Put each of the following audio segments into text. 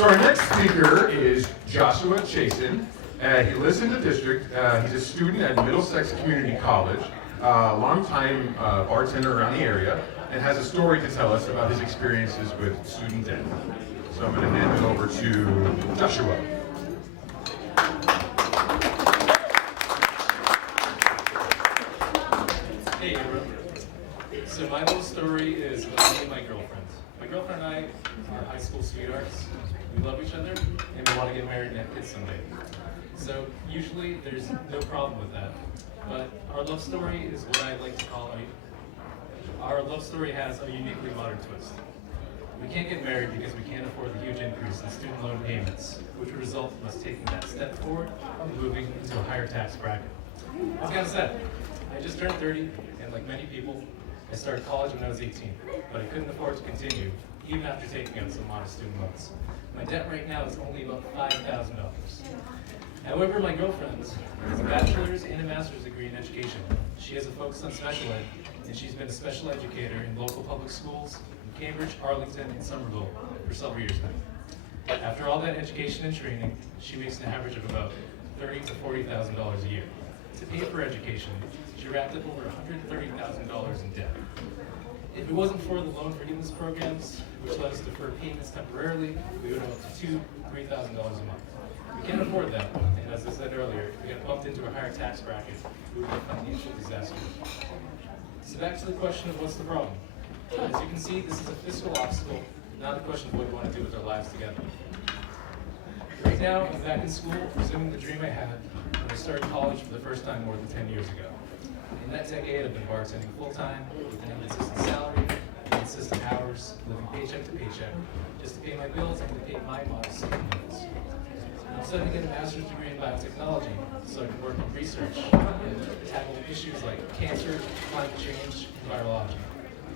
So our next speaker is Joshua Chasin. He lives in the district. He's a student at Middlesex Community College, longtime bartender around the area, and has a story to tell us about his experiences with student debt. So I'm going to hand it over to Joshua. Hey everyone. So my little story is about me and my girlfriend. My girlfriend and I are high school sweethearts. We love each other and we want to get married and have kids someday. So usually there's no problem with that. But our love story is what I like to call our love story has a uniquely modern twist. We can't get married because we can't afford the huge increase in student loan payments, which would result in us taking that step forward and moving into a higher tax bracket. It's kind of sad. I just turned 30, and like many people, I started college when I was 18, but I couldn't afford to continue, even after taking out some modest student loans. My debt right now is only about $5,000. However, my girlfriend has a bachelor's and a master's degree in education. She has a focus on special ed, and she's been a special educator in local public schools in Cambridge, Arlington, and Somerville for several years now. After all that education and training, she makes an average of about $30,000 to $40,000 a year. To pay for education, she racked up over $130,000 in debt. If it wasn't for the loan forgiveness programs, which let us defer payments temporarily, we would owe up to $2,000 to $3,000 a month. We can't afford that, and as I said earlier, if we got bumped into a higher tax bracket, it would be a financial disaster. So back to the question of what's the problem. As you can see, this is a fiscal obstacle, not a question of what we want to do with our lives together. Right now, I'm back in school, pursuing the dream I had when I started college for the first time more than 10 years ago. In that decade, I've been bartending full-time, with an inconsistent salary, inconsistent hours, living paycheck to paycheck, just to pay my bills and to pay my modest student loans. I'm studying to get a master's degree in biotechnology, so I can work in research and tackle issues like cancer, climate change, and virology.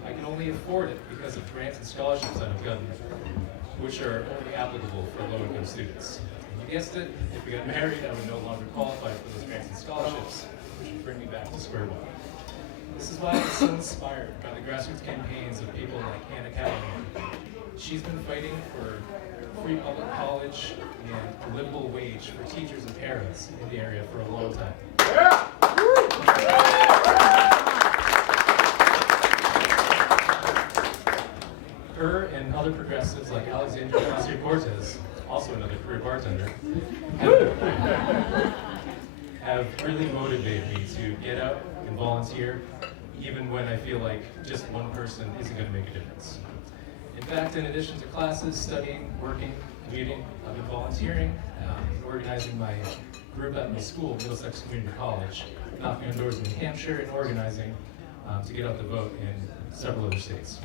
I can only afford it because of grants and scholarships that I've gotten, which are only applicable for low-income students. And you guessed it, if we got married, I would no longer qualify for those grants and scholarships, which would bring me back to square one. This is why I'm so inspired by the grassroots campaigns of people like Anna Callahan. She's been fighting for free public college and a livable wage for teachers and parents in the area for a long time. Her and other progressives like Alexandria Ocasio-Cortez, also another career bartender, have really motivated me to get out and volunteer, even when I feel like just one person isn't going to make a difference. In fact, in addition to classes, studying, working, commuting, I've been volunteering, and organizing my group at my school, Middlesex Community College, knocking on doors in New Hampshire and organizing to get out the vote in several other states.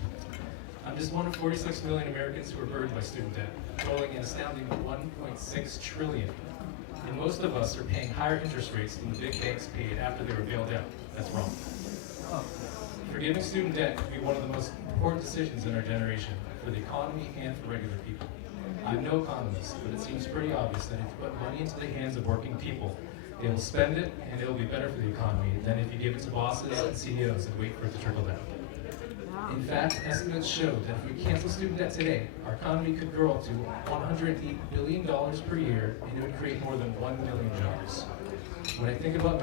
I'm just one of 46 million Americans who are burdened by student debt, totaling an astounding $1.6 trillion. And most of us are paying higher interest rates than the big banks paid after they were bailed out. That's wrong. Forgiving student debt could be one of the most important decisions in our generation, for the economy and for regular people. I'm no economist, but it seems pretty obvious that if you put money into the hands of working people, they will spend it and it will be better for the economy than if you give it to bosses and CEOs and wait for it to trickle down. In fact, estimates show that if we cancel student debt today, our economy could grow up to $108 billion per year, and it would create more than 1 million jobs. When I think about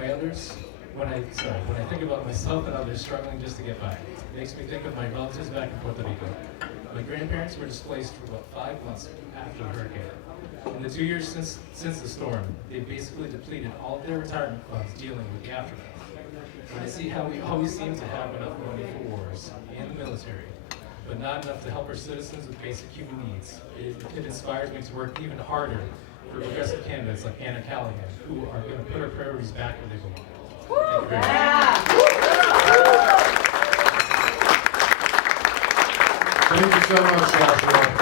myself and others struggling just to get by, it makes me think of my relatives back in Puerto Rico. My grandparents were displaced for about 5 months after the hurricane. In the 2 years since the storm, they basically depleted all of their retirement funds dealing with the aftermath. And I see how we always seem to have enough money for wars and the military, but not enough to help our citizens with basic human needs. It inspires me to work even harder for progressive candidates like Anna Callahan, who are going to put our priorities back where they belong. Thank you very much. Thank you so much, Joshua.